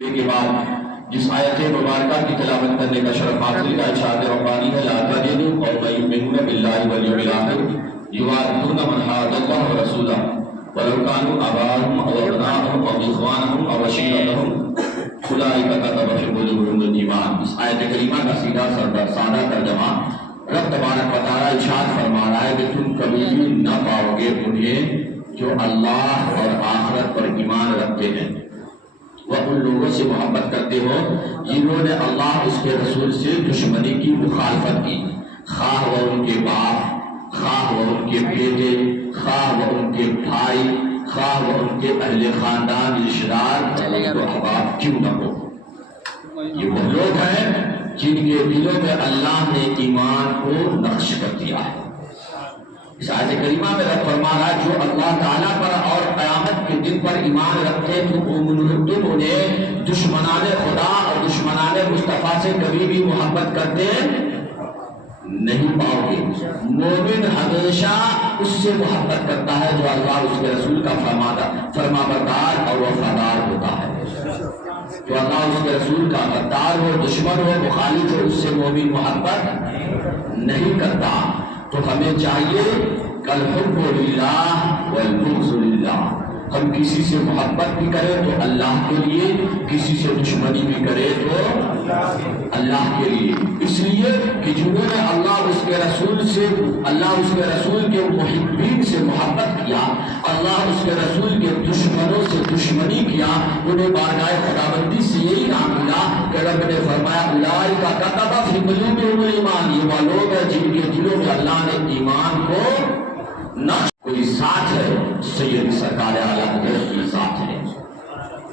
کے بعد جس آیت مبارکہ کی تلاوت کرنے کا شرف حاصل کا ارشاد ربانی ہے لا تجدوا قوما یؤمنون باللہ والیوم الآخر یوادون من حاد اللہ ورسولہ ولو كانوا آباءهم أو أبناءهم أو إخوانهم أو عشيرتهم أولئك كتب في قلوبهم الإيمان۔ اس آیت کریمہ کا سادہ ترجمہ رب تبارک و تعالیٰ ارشاد فرما رہا ہے کہ تم کبھی بھی نہ پاؤ گے انہیں جو اللہ اور آخرت پر ایمان رکھتے ہیں، وہ ان لوگوں سے محبت کرتے ہو جنہوں نے اللہ اس کے رسول سے دشمنی کی مخالفت کی، خواہ وہ ان کے باپ، خواہ وہ ان کے بیٹے، خواہ وہ ان کے بھائی، خواہ وہ ان کے اہل خاندان رشتہ دار تو احباب کیوں نہ ہو۔ یہ وہ لوگ ہیں جن کے دلوں میں اللہ نے ایمان کو نقش کر دیا ہے۔ اس آیت کریمہ میں رب فرما رہا ہے جو اللہ تعالیٰ پر اور قیامت کے دن پر ایمان رکھتے تو تم انہیں دشمنان خدا اور دشمنان مصطفیٰ سے کبھی بھی محبت کرتے نہیں پاؤ گے۔ مومن ہمیشہ اس سے محبت کرتا ہے جو اللہ اس کے رسول کا فرما بردار اور وفادار ہوتا ہے۔ جو اللہ اس کے رسول کا غدار ہو، دشمن ہو، مخالف ہو، اس سے مومن محبت نہیں کرتا۔ تو ہمیں چاہیے الحب للہ والبغض للہ، ہم کسی سے محبت بھی کریں تو اللہ کے لیے، کسی سے دشمنی بھی کرے تو اللہ کے لیے، اس لیے کہ جنہوں نے اللہ اس کے رسول کے محبین سے محبت کیا، اللہ اس کے رسول کے دشمنوں سے دشمنی کیا، انہیں بارگاہ خداوندی سے یہی نام ملا کہ رب نے فرمایا اولئک کتب فی قلوبہم الایمان، یہ وہ لوگ ہیں جن کے دلوں میں اللہ نے ایمان کو نقش۔ کوئی ذات ہے سید سرکار اعلیٰ حضرت کی ذات ہے۔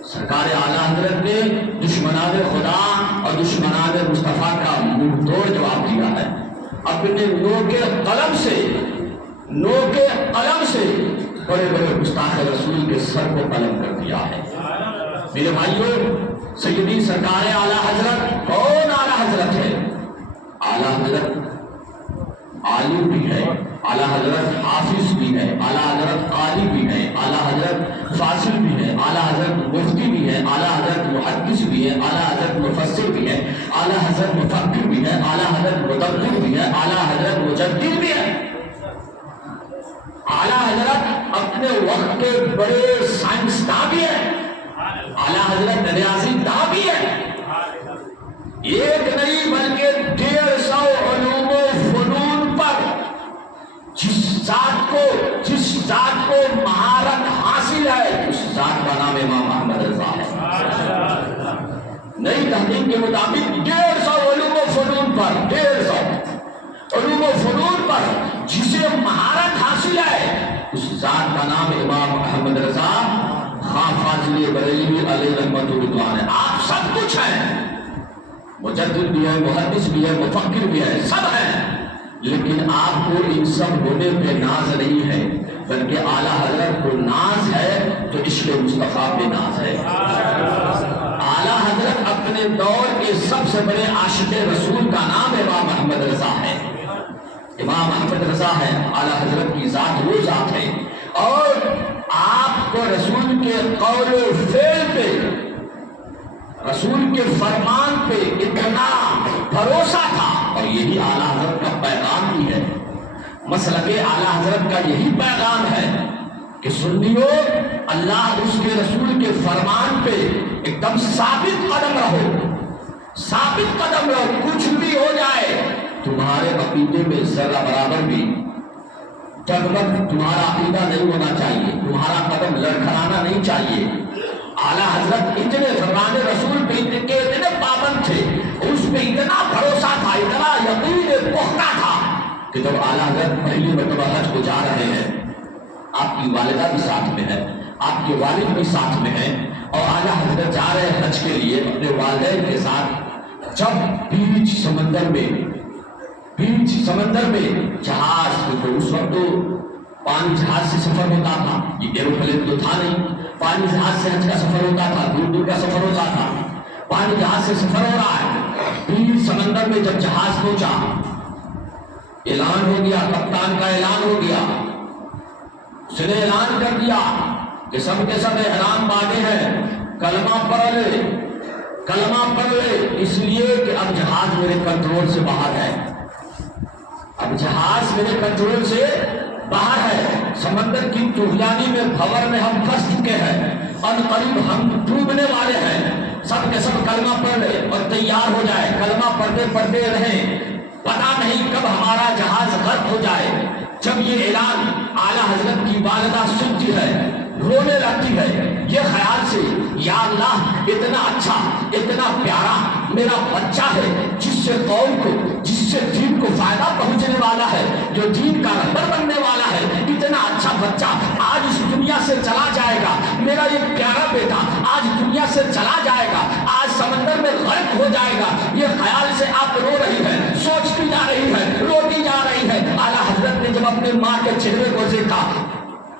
سرکار اعلیٰ حضرت نے دشمنان خدا اور دشمنان مصطفیٰ کا منہ توڑ جواب دیا ہے، اپنے نوک قلم سے بڑے بڑے گستاخ رسول کے سر کو قلم کر دیا ہے۔ میرے بھائیوں، سیدی سرکار اعلیٰ حضرت کون اعلیٰ حضرت ہے؟ اعلیٰ حضرت عالم بھی ہے، اعلیٰ حضرت حافظ بھی ہے، اعلیٰ حضرت قاری بھی ہے، اعلیٰ حضرت فاصل بھی ہے، اعلیٰ حضرت مفتی بھی ہے، اعلیٰ حضرت محدث بھی ہے، اعلیٰ حضرت مفسر بھی ہے، اعلیٰ حضرت مفکر بھی ہے، اعلیٰ حضرت مدبر بھی ہے، اعلیٰ حضرت مجدد بھی ہے۔ اعلیٰ حضرت اپنے وقت کے بڑے سائنسداں بھی ہیں، اعلیٰ حضرت ریاضی داں بھی ہے۔ ایک نہیں بلکہ 150 علوم و فنون پر جس ذات کو مہارت حاصل ہے، اس ذات کا نام امام احمد رضا ہے۔ نئی تحقیق کے مطابق 150 علوم و فنون پر 150 علوم و فنون پر جسے مہارت حاصل ہے، اس ذات کا نام امام احمد رضا خواہ فاضل بریلوی علیہ رحمۃ اللہ ہے۔ آپ سب کچھ ہیں، مجدد بھی ہے، محدث بھی ہے، مفکر بھی ہے، سب ہیں، لیکن آپ کو ان سب ہونے پہ ناز نہیں ہے، بلکہ اعلیٰ حضرت کو ناز ہے تو عشق مصطفیٰ پہ ناز ہے۔ اعلیٰ حضرت اپنے دور کے سب سے بڑے عاشق رسول کا نام امام احمد رضا ہے۔ امام احمد رضا ہے، اعلیٰ حضرت کی ذات وہ ذات ہے، اور آپ کو رسول کے قول و فعل پہ، رسول کے فرمان پہ اتنا بھروسہ تھا، اور یہی اعلیٰ حضرت کا پیغام بھی ہے۔ مسلک اعلیٰ حضرت کا یہی پیغام ہے کہ سنیو، اللہ اس کے رسول کے فرمان پہ ایک دم ثابت قدم رہو، ثابت قدم رہو، کچھ بھی ہو جائے تمہارے عقیدے میں ذرہ برابر بھی ڈگمگ تمہارا عقیدہ نہیں ہونا چاہیے، تمہارا قدم لڑکھڑانا نہیں چاہیے۔ اعلیٰ حضرت اتنے فرمان رسول پہ اتنے پابند تھے، اس پہ اتنا بھروسہ تھا، اتنا یقین پختہ تھا کہ جب اعلیٰ حضرت پہلی مرتبہ حج کو جا رہے ہیں، آپ کی والدہ بھی ساتھ میں ہے، آپ کے والد بھی ساتھ میں ہیں، اور اعلیٰ حضرت جا رہے ہیں حج کے لیے اپنے والدین کے ساتھ، جب بیچ سمندر میں جہاز، تو اس وقت تو پانی جہاز سے سفر ہوتا تھا، یہ ایروپلین تو تھا نہیں، پانی جہاز سے حج کا سفر ہوتا تھا، دور دور کا سفر ہوتا تھا، پانی جہاز سے سفر ہو رہا ہے، بیچ سمندر میں جب جہاز پہنچا، اعلان ہو گیا، کپتان کا اعلان ہو گیا، اس نے اعلان کر دیا کہ سب کے سب احرام باندھے ہیں، کلمہ پڑھ لے، کلمہ پڑھ لے، اس لیے کہ اب جہاز میرے کنٹرول سے باہر ہے، اب جہاز میرے کنٹرول سے باہر ہے، سمندر کی طغیانی میں بھور میں ہم پھنس چکے ہیں، ان قریب ہم ڈوبنے والے ہیں۔ سب کے سب کلمہ پڑھ لے اور تیار ہو جائے، کلمہ پڑھتے پڑھتے رہیں، پتہ نہیں کب ہمارا جہاز غرق ہو جائے۔ جب یہ اعلان اعلیٰ حضرت کی والدہ سنتی ہے، رونے لگتی ہے، یہ خیال سے یا اللہ اتنا اچھا اتنا پیارا میرا بچہ ہے، جس سے قوم کو جس سے دین کو فائدہ پہنچنے والا ہے، جو دین کا رہبر بننے والا ہے، اتنا اچھا بچہ آج اس دنیا سے چلا جائے گا، میرا یہ پیارا بیٹا آج دنیا سے چلا جائے گا، آج سمندر میں غرق ہو جائے گا، یہ خیال سے آپ رو رہی ہے، سوچتی جا رہی ہے، روتی جا رہی ہے۔ اعلیٰ حضرت نے جب اپنے ماں کے چہرے کو دیکھا،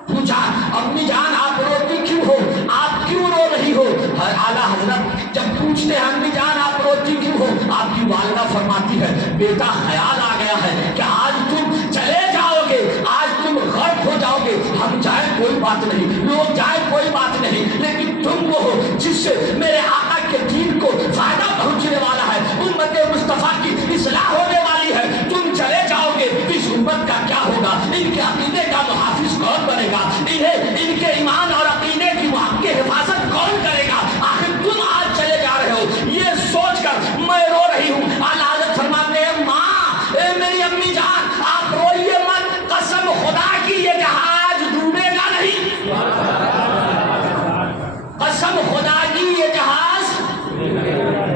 پوچھا امی جان آپ روتی کیوں ہو، آپ کیوں رو رہی ہو؟ اعلیٰ حضرت جب پوچھتے ہیں امی جان آپ روتی کیوں ہو، آپ کی والدہ فرماتی ہے بیٹا خیال آ گیا ہے کہ آج تم چلے جاؤ گے، آج تم غرق ہو جاؤ گے، ہم جائیں کوئی بات نہیں، لوگ جائیں کوئی بات نہیں، لیکن تم وہ ہو جس سے میرے آقا کے دین کو فائدہ پہنچنے والا ہے، امت مصطفیٰ کی اصلاح ہونے والی ہے، تم چلے جاؤ گے، اس امت کا کیا ہوگا، ان کے عقیدے کا محافظ کون بنے گا، ان کے ایمان اور عقیدے کی حفاظت کون کرے گا، آخر تم آج چلے جا رہے ہو، یہ سوچ کر میں رو رہی ہوں۔ اعلیٰ حضرت فرماتے ہیں ماں اے میری امی جان آپ روئیے مت، قسم خدا کی یہ جہاز ڈوبے گا نہیں، قسم خدا کی یہ جہاز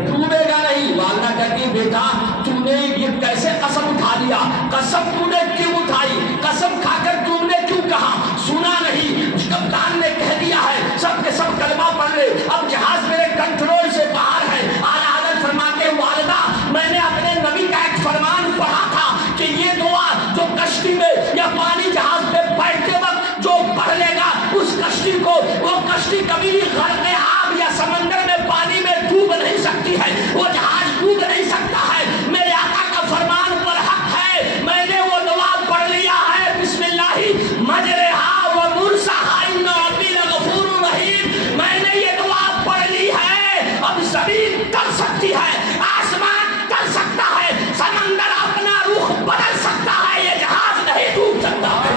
ڈوبے گا نہیں۔ والدہ کہتی بیٹا تم نے یہ کیسے قسم اٹھا لیا، قسم تو نے کیوں اٹھائی، قسم کھا کر تم نے کیوں کہا، سنا نہیں، کپتان نے کہہ دیا ہے، سب کے سب کلمہ پڑھ لے، اب جہاز میرے کنٹرول سے باہر ہے۔ اعلیٰ حضرت فرماتے ہیں والدہ میں نے اپنے نبی کا ایک فرمان پڑھا تھا کہ یہ دعا جو کشتی میں یا پانی جہاز پہ بیٹھتے وقت جو پڑھ لے گا اس کشتی کو، وہ کشتی کبھی بھی غرق آب یا سمندر میں پانی میں ڈوب نہیں سکتی ہے، وہ جہاز ڈوب نہیں سکتا ہے، میرے آقا کا فرمان پر حق ہے، میں نے وہ دعا پڑھ لیا ہے، بسم اللہ مجرہا و مرساہا ان ربی لغفور رحیم، میں نے یہ دعا پڑھ لی ہے، اب زمین تر سکتی ہے، آسمان تر سکتا ہے، سمندر اپنا رخ بدل سکتا ہے، یہ جہاز نہیں ڈوب سکتا ہے۔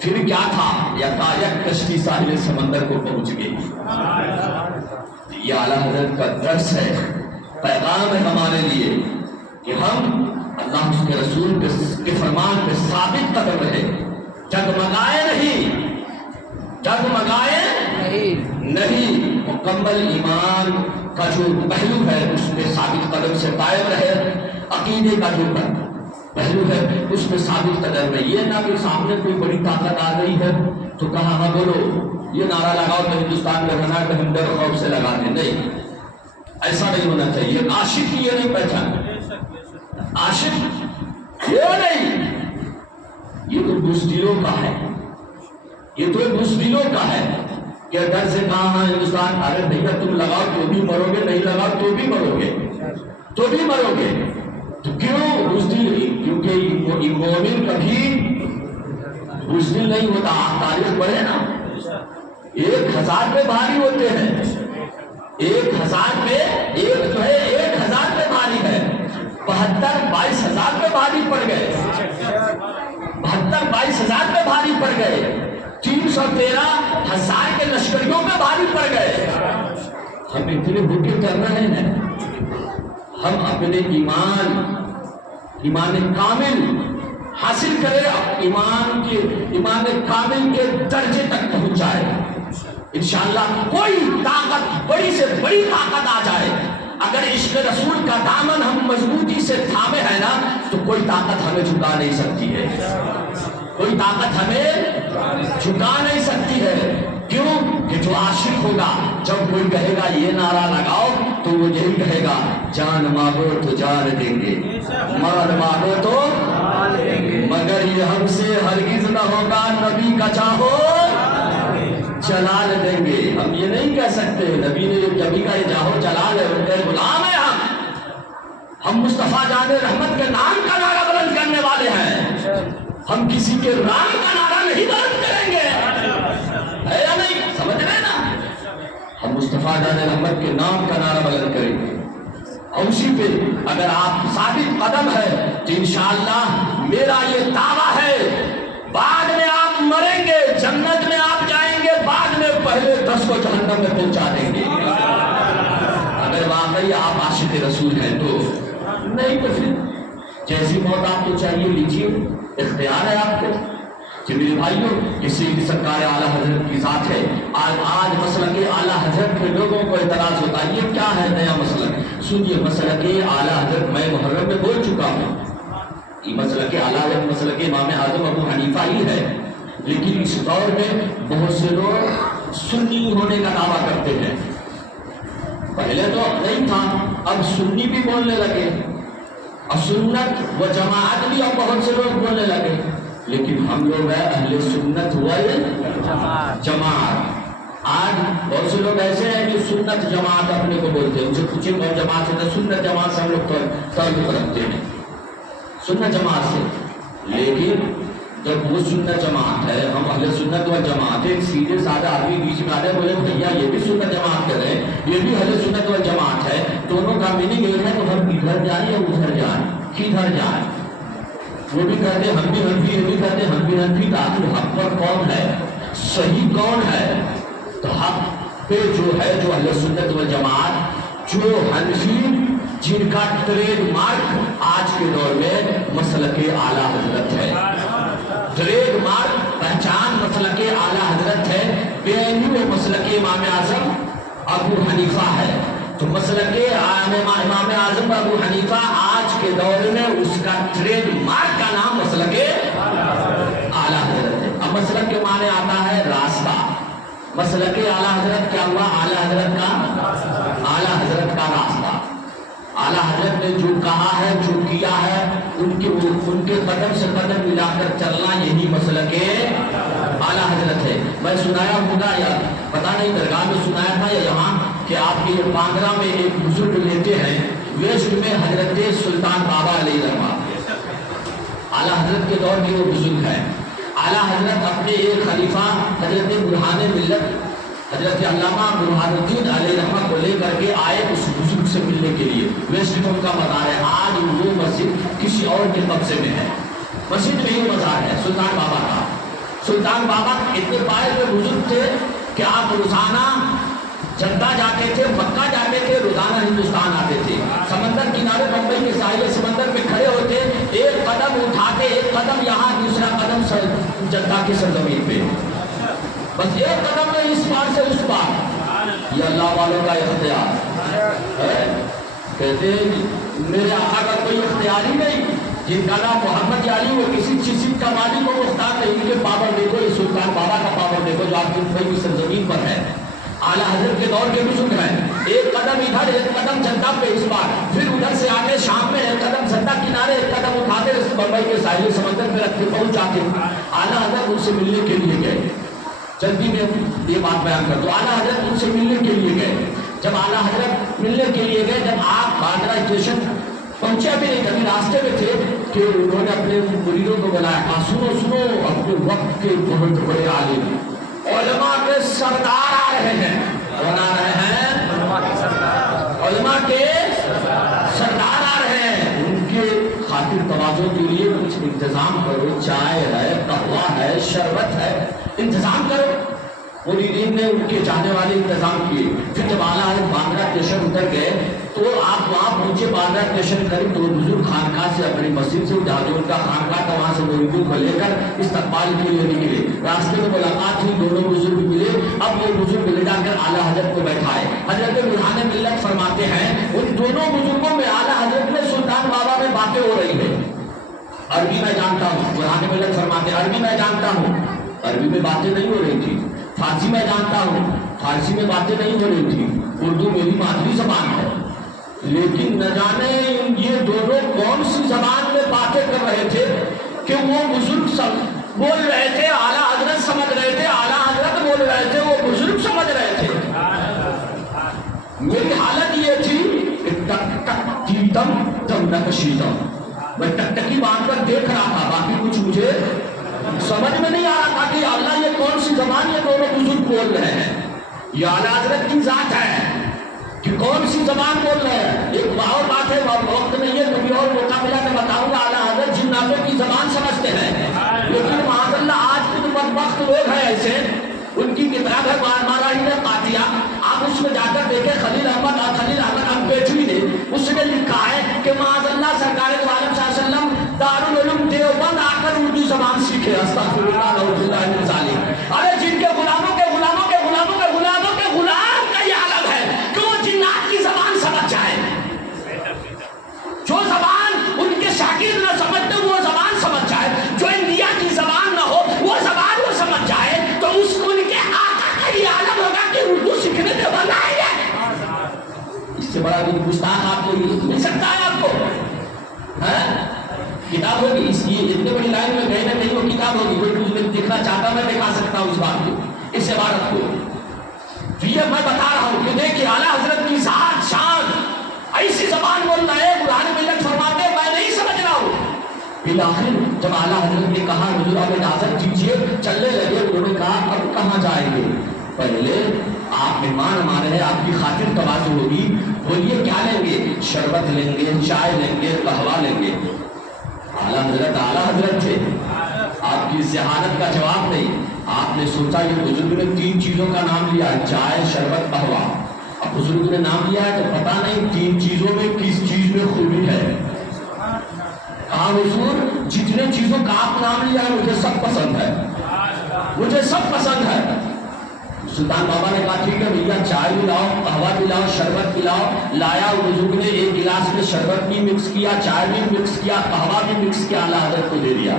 پھر کیا تھا، یکایک کشتی ساحل سمندر کو پہنچ گئی۔ یہ اعلیٰ حضرت کا درس ہے، پیغام ہے ہمارے لیے کہ ہم اللہ اس کے رسول کے فرمان پہ ثابت قدم رہے، جگمگائے نہیں، مکمل ایمان کا جو پہلو ہے اس پہ ثابت قدم سے قائم رہے، عقیدے کا جو پہلو ہے اس میں ثابت قدم میں، یہ نہ کہ سامنے کوئی بڑی طاقت آ گئی ہے تو کہا ہاں بولو یہ نعرہ لگاؤ تو ہندوستان میں رہنا تو ہم ڈر خوف سے لگا دیں، نہیں، ایسا نہیں ہونا چاہیے۔ عاشق یہ نہیں پہچان، عاشق یہ نہیں، یہ تو بزدلوں کا ہے، یہ تو بزدلوں کا ہے کہ ڈر سے کہا ہاں ہندوستان، ارے بھیا تم لگاؤ تو بھی مرو گے، نہیں لگاؤ تو بھی مرو گے، تو کیوں بزدل؟ کیونکہ مومن کبھی بزدل نہیں ہوتا، آپ تاریخ پڑھے نا، 1000 پہ بھاری ہوتے ہیں، 1000 پہ ایک جو ہے 1000 پہ بھاری ہے، 22,000 پہ بھاری پڑ گئے، 22,000 پہ بھاری پڑ گئے، 313,000 کے لشکریوں پہ بھاری پڑ گئے۔ ہم اتنے بھوکے کر رہے ہیں، ہم اپنے ایمان کامل حاصل کرے، ایمان کامل کے درجے تک پہنچائے، انشاءاللہ کوئی طاقت بڑی سے بڑی طاقت آ جائے، اگر عشق رسول کا دامن ہم مضبوطی سے تھامے ہیں نا تو کوئی طاقت ہمیں جھکا نہیں سکتی ہے، کوئی طاقت ہمیں جھکا نہیں سکتی ہے۔ کیوں کہ کہ جو عاشق ہوگا جب کوئی کہے گا یہ نعرہ لگاؤ تو وہ یہی کہے گا جان مانگو تو جان دیں گے، مال مانگو تو مگر یہ ہم سے ہرگز نہ ہوگا، نبی کا چاہو جلال دیں گے۔ ہم یہ نہیں کہہ سکتے نبی کا یہ چاہو جلال ہے، ان کے غلام ہیں ہم مصطفیٰ جان رحمت کے نام کا نعرہ بلند کرنے والے ہیں، ہم کسی کے نام کا نعرہ نہیں بلند کریں گے، ہے یا نہیں؟ سمجھ رہے نا؟ ہم مصطفیٰ جان رحمت کے نام کا نعرہ بلند کریں گے، اور اسی پہ اگر آپ ثابت قدم ہے تو انشاءاللہ میرا یہ دعویٰ ہے بعد میں آپ مریں گے جنت میں آپ جائیں گے، بعد میں پہلے 10 کو جہنم میں پہنچا دیں گے، اگر واقعی آپ عاشق رسول ہیں تو۔ نہیں تو پھر جیسی موت آپ کو چاہیے لیجیے، اختیار ہے آپ کو۔ کہ میرے بھائیوں کسی سرکار اعلیٰ حضرت کی ذات ہے، آج مسلک اعلیٰ حضرت کے لوگوں کو اعتراض ہوتا ہے یہ کیا ہے نیا مسلک؟ سنیے مسلک اعلیٰ حضرت میں محرم میں بول چکا ہوں، یہ مسلک اعلیٰ حضرت مسلک امام اعظم ابو حنیفہ ہی ہے، لیکن اس دور میں بہت سے لوگ سنی ہونے کا دعویٰ کرتے ہیں، پہلے تو نہیں تھا اب سنی بھی بولنے لگے، اب سنت و جماعت بھی اب بہت سے لوگ بولنے لگے، لیکن ہم لوگ ہیں اہل سنت جماعت۔ آج بہت سے لوگ ایسے ہیں جو سنت جماعت اپنے کو بولتے ہیں، ان سے پوچھیں کون جماعت سے؟ سنت جماعت سے ہم لوگ تعلق رکھتے ہیں، سنت جماعت سے، لیکن جب وہ سنت جماعت ہے، ہم اہل سنت و جماعت، ایک سیدھے سادہ آدمی بیچ میں آتے بولے بھیا یہ بھی سنت جماعت کر رہے ہیں، یہ بھی اہل سنت و جماعت ہے، دونوں کا میننگ ایک ہے، تو ہم ادھر جائیں یا ادھر جائیں، کدھر جائیں؟ وہ بھی کہتے ہیں ہم بھی حنفی، یہ بھی کہتے ہیں ہم بھی حنفی، تو آخر حق پر کون ہے؟ صحیح کون ہے؟ تو حق پہ جو ہے جو اہل سنت و جماعت، جو حنفی جن کا ٹریڈ مارک آج کے دور میں مسلک اعلیٰ حضرت ہے، ٹریڈ مارک پہچان مسلک اعلیٰ حضرت ہے، بے عینی مسلک امام اعظم ابو حنیفہ ہے، تو مسلک امام اعظم ابو حنیفہ آج کے دور میں اس کا ٹریڈ مارک کا نام مسلک اعلیٰ حضرت ہے۔ اب مسلک کے معنی آتا ہے راستہ، مسلک اعلیٰ حضرت کیا ہوا؟ اعلیٰ حضرت کا راستہ، اعلیٰ حضرت نے جو کہا ہے جو کیا ہے ان کے قدم سے قدم ملا کر چلنا، یہی مسلک اعلیٰ حضرت ہے۔ میں سنایا ہوگا یا پتہ نہیں درگاہ میں سنایا تھا یا یہاں کہ آپ کے پانگرا میں ایک بزرگ لیتے ہیں ویسٹ میں، حضرت سلطان بابا علیہ رحمۃ، اعلیٰ حضرت کے دور کے وہ بزرگ ہیں۔ اعلیٰ حضرت اپنے ایک خلیفہ حضرت برہان ملت حضرت علامہ برہان الدین علیہ رحمۃ کو لے کر کے آئے اس بزرگ سے ملنے کے لیے، ویسٹ میں ان کا مزار ہے، آج وہ مسجد کسی اور کے قبضے میں ہے، مسجد میں ہی مزار ہے سلطان بابا کا۔ سلطان بابا اتنے پائے ہوئے بزرگ تھے کہ آپ روزانہ جدہ جاتے تھے، مکہ جاتے تھے، روزانہ ہندوستان آتے تھے، سمندر کنارے بمبئی کے ساحل سمندر پہ کھڑے ہوتے، ایک قدم اٹھاتے، ایک قدم یہاں دوسرا قدم جدہ کی سرزمین پہ، بس ایک قدم میں اس پار سے اس پار، یہ اللہ والوں کا اختیار ہے۔ کہتے ہیں میرے آقا کا کوئی اختیار ہی نہیں، جن کا نام محمد علی، وہ کسی چیز کا مالک کو مختار نہیں، ان کے پاور دیکھو، یہ سلطان بابا کا پاور دیکھو جو آپ کی ممبئی کی سرزمین پر ہے، اعلیٰ حضرت کے دور کے بزرگ ہیں، ایک قدم ادھر ایک قدم جدہ پہ اس بار، پھر ادھر سے آتے شام میں ایک قدم جدہ کنارے ایک قدم اٹھاتے بمبئی کے ساحل سمندر پہ رکھ کے پہنچ جاتے۔ اعلیٰ حضرت ان سے ملنے کے لیے گئے، جلدی میں یہ بات بیان کر دو، اعلیٰ حضرت ان سے ملنے کے لیے گئے، جب اعلیٰ حضرت ملنے کے لیے گئے، جب آپ باندرا اسٹیشن پہنچے بھی نہیں، کبھی راستے میں تھے کہ انہوں نے اپنے مریدوں کو بلایا، کہا سنو سنو اپنے وقت کے بہت بڑے عالم علماء کے سردار آ رہے ہیں، کون آ رہے ہیں؟ علماء کے سردار آ رہے ہیں، ان کے خاطر تواضع کے لیے کچھ انتظام کرو، چائے ہے، قہوہ ہے، شربت ہے، انتظام کرو۔ مریدین نے ان کے جانے والے انتظام کیے، پھر جب اعلیٰ حضرت باندرا اسٹیشن اتر گئے تو آپ وہاں پہنچے، باندرا اسٹیشن قریب، دو بزرگ خانقاہ سے اپنی مسجد سے جہاں جو ان کا خانقاہ تھا وہاں سے مریدوں کو لے کر استقبال کے لیے نکلے، راستے میں ملاقات ہوئی، دونوں بزرگ ملے، اب وہ بزرگ لے جا کر اعلیٰ حضرت کو بیٹھائے، حضرت برہان ملت فرماتے ہیں ان دونوں بزرگوں میں اعلیٰ حضرت میں سلطان بابا میں باتیں ہو رہی ہے، عربی میں جانتا ہوں، برہان ملت فرماتے ہیں عربی میں جانتا ہوں، عربی میں باتیں نہیں ہو رہی تھی، فارسی میں جانتا ہوں، فارسی میں باتیں نہیں ہو رہی تھی، اردو میری مادری زبان ہے، لیکن نہ جانے یہ دونوں کون سی زبان میں باتیں کر رہے تھے کہ وہ بزرگ بول رہے تھے، اعلیٰ حضرت سمجھ رہے تھے، اعلیٰ حضرت بول رہے تھے، وہ بزرگ سمجھ رہے تھے۔ میری حالت یہ تھی کہ ٹک ٹک کیتم تم نقشیتم، میں ٹک ٹکی باندھ کر دیکھ رہا تھا، باقی کچھ مجھے سمجھ میں نہیں آ رہا تھا کہ اللہ یہ کون سی زبان یہ دونوں بزرگ بول رہے ہیں، یہ اعلیٰ حضرت کی ذات ہے کہ کون سی زبان بول رہے ہیں۔ ایک بہت بات ہے، وقت نہیں ہے، کبھی اور موقع ملا میں بتاؤں گا۔ اعلیٰ حضرت جناتوں کی زبان سمجھتے ہیں، لیکن معاذ اللہ آج کے بدبخت لوگ ہیں ایسے، ان کی کتاب ہے ماراہی قاطیہ، آپ اس میں جا کر دیکھیں، خلیل احمد امپیٹری نے اس نے لکھا ہے کہ معاذ اللہ سرکار دو عالم صلی اللہ علیہ وسلم دارالعلوم دیوبند آ کر اردو زبان سیکھے۔ استغفر اللہ نعوذ باللہ من ذالک۔ ارے جن کے غلاموں کے غلاموں کے غلاموں کے غلاموں کے غلام کا یہ حالت ہے کہ وہ جنات کی زبان سمجھ جائے، جو زبان ان کے شاگرد نہ سمجھتے وہ زبان سمجھ جائے، جو انبیاء کی زبان نہ ہو وہ زبان وہ سمجھ جائے، تو اس کو ان کے آقا کا یہ عالم ہوگا کہ اردو سیکھنے کے بنائیں گے۔ اس سے بڑا بھی گستاخ آپ کو مل سکتا ہے آپ کو؟ کتاب ہوگی، اس کی اتنے بڑی لائن میں کہیں نہ کہیں وہ کتاب ہوگی، کوئی کچھ میں دیکھنا چاہتا میں دکھا سکتا ہوں اس بات کو، اس عبارت کو۔ تو یہ میں بتا رہا ہوں کہ دیکھیں اعلیٰ حضرت کی ذات شان ایسی زبان بول رہا ہے، قرآن ملت فرماتے ہیں میں نہیں سمجھ رہا ہوں۔ بالآخر جب اعلیٰ حضرت نے کہا حضور آپ اجازت دیجیے، چلنے لگے، انہوں نے کہا اب کہاں جائیں گے؟ پہلے آپ مہمان ہمارے ہیں، آپ کی خاطر تواضع ہوگی، بولیے کیا لیں گے؟ شربت لیں گے، چائے لیں گے، قہوہ لیں گے۔ اعلیٰ حضرت تھے، آپ کی ذہانت کا جواب نہیں، آپ نے سوچا یہ بزرگ نے 3 چیزوں کا نام لیا، چائے، شربت، قہوہ۔ اب بزرگ نے نام لیا ہے تو پتہ نہیں 3 چیزوں میں کس چیز میں خوبی ہے۔ کہا حضور جتنے چیزوں کا آپ نام لیا ہے مجھے سب پسند ہے، مجھے سب پسند ہے۔ سلطان بابا نے کہا ٹھیک ہے بھیا، چائے بھی لاؤ، قہوہ بھی لاؤ، شربت بھی لاؤ۔ لایا، بزرگ نے ایک گلاس میں شربت بھی مکس کیا، چائے بھی مکس کیا، قہوہ بھی مکس کیا، اعلیٰ حضرت کو دے دیا۔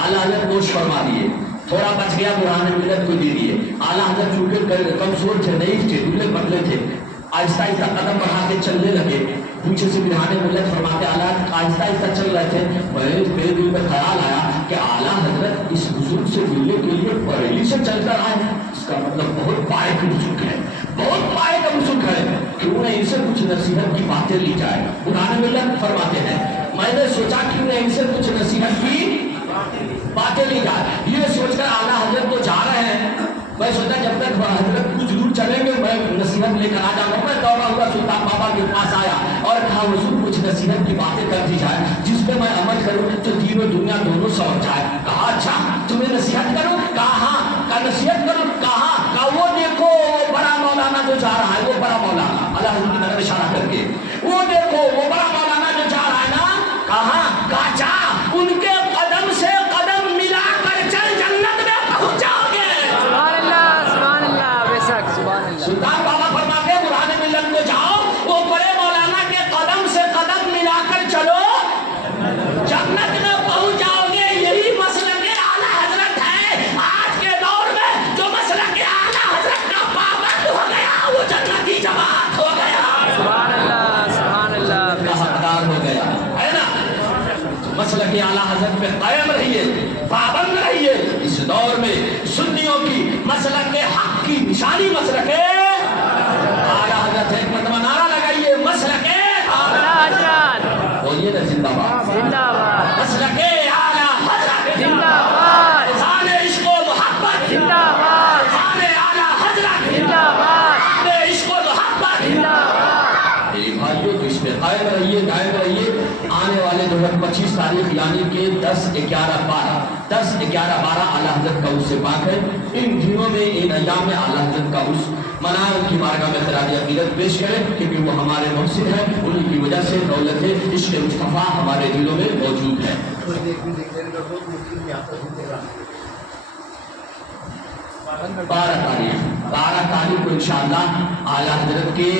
اعلیٰ حضرت نوش فرما دیے، تھوڑا بچ گیا برہان ملت کو دے دیے۔ اعلیٰ حضرت چونکہ کمزور تھے، ضعیف تھے، دبلے پتلے تھے، آہستہ آہستہ قدم بڑھا کے چلنے لگے۔ پیچھے سے برہان ملت فرماتے اعلیٰ آہستہ آہستہ چل رہے تھے، میرے دل میں خیال آیا کہ اعلیٰ حضرت اس بزرگ سے ملنے کے لیے بریلی سے چل کر آئے، اس کا مطلب بہت پائے کا بزرگ ہے، بہت پائے کا بزرگ ہے، کیوں نہ ان سے کچھ نصیحت کی باتیں لی جائے۔ برہان ملت فرماتے ہیں میں نے سوچا کیوں نہ ان سے کچھ نصیحت کی باتیں لی جائے۔ یہ سوچ کر اعلیٰ حضرت تو جا رہے ہیں، میں سوچا جب تک حضرت کچھ دور چلیں گے میں نصیحت لے کر آ جاؤں گا۔ میں دوڑا ہوا سلطان بابا کے پاس آیا اور کہا حضور کچھ نصیحت کی باتیں کر دی جائے جس پہ میں عمل کروں تو دین و دنیا دونوں سمجھ جائے۔ کہا اچھا تمہیں نصیحت کروں؟ کہا ہاں۔ کہا نصیحت کروں؟ کہا وہ دیکھو بڑا مولانا جو جا رہا ہے، وہ بڑا مولانا، اعلیٰ حضرت کی طرف اشارہ کر کے، وہ دیکھو وہ بڑا مولانا جو جا رہا ہے نا۔ کہا جا ان کے قدم سے قدم ملا کر چل، جنت میں پہنچ جاؤ گے۔ سلطان بابا فرماتے ہیں برہان ملت کو جاؤ، وہ بڑے مولانا کے قدم سے قدم ملا کر چلو، جنت میں پہنچ جاؤ گے۔ یہی مسلک اعلیٰ حضرت ہے۔ آج کے دور میں جو مسلک اعلیٰ حضرت کا پابند ہو گیا وہ جنتی جماعت ہو گیا، سبحان اللہ سبحان اللہ کا حقدار ہو گیا، ہے نا۔ مسلک اعلیٰ حضرت پہ قائم رہیے، پابند رہیے۔ اس دور میں سنیوں کی مسلک حق کی نشانی مسلک اعلیٰ حضرت ہے۔ ایک مرتبہ نعرہ لگائیے مسلک اعلیٰ حضرت، بولیے نا زندہ باد، زندہ باد، مسلک اعلیٰ حضرت زندہ باد، خان عشق و محبت زندہ باد، خان اعلیٰ حضرت زندہ باد، خان عشق و محبت زندہ باد۔ میرے بھائیوں تو اس پہ قائم رہیے، قائم رہیے۔ آنے والے 25 تاریخ یعنی کہ 10/11/12 اعلیٰ حضرت کا عرس سے پاک ہے۔ ان دنوں میں ان ایام میں اعلیٰ حضرت کا عرس منائے، ان کی بارگاہ میں خراج عقیدت پیش کریں کیونکہ وہ ہمارے محسن ہیں، انہی کی وجہ سے دولت عشق مصطفیٰ ہمارے دلوں میں موجود ہے۔ 12 تاریخ کو انشاءاللہ اعلیٰ حضرت کے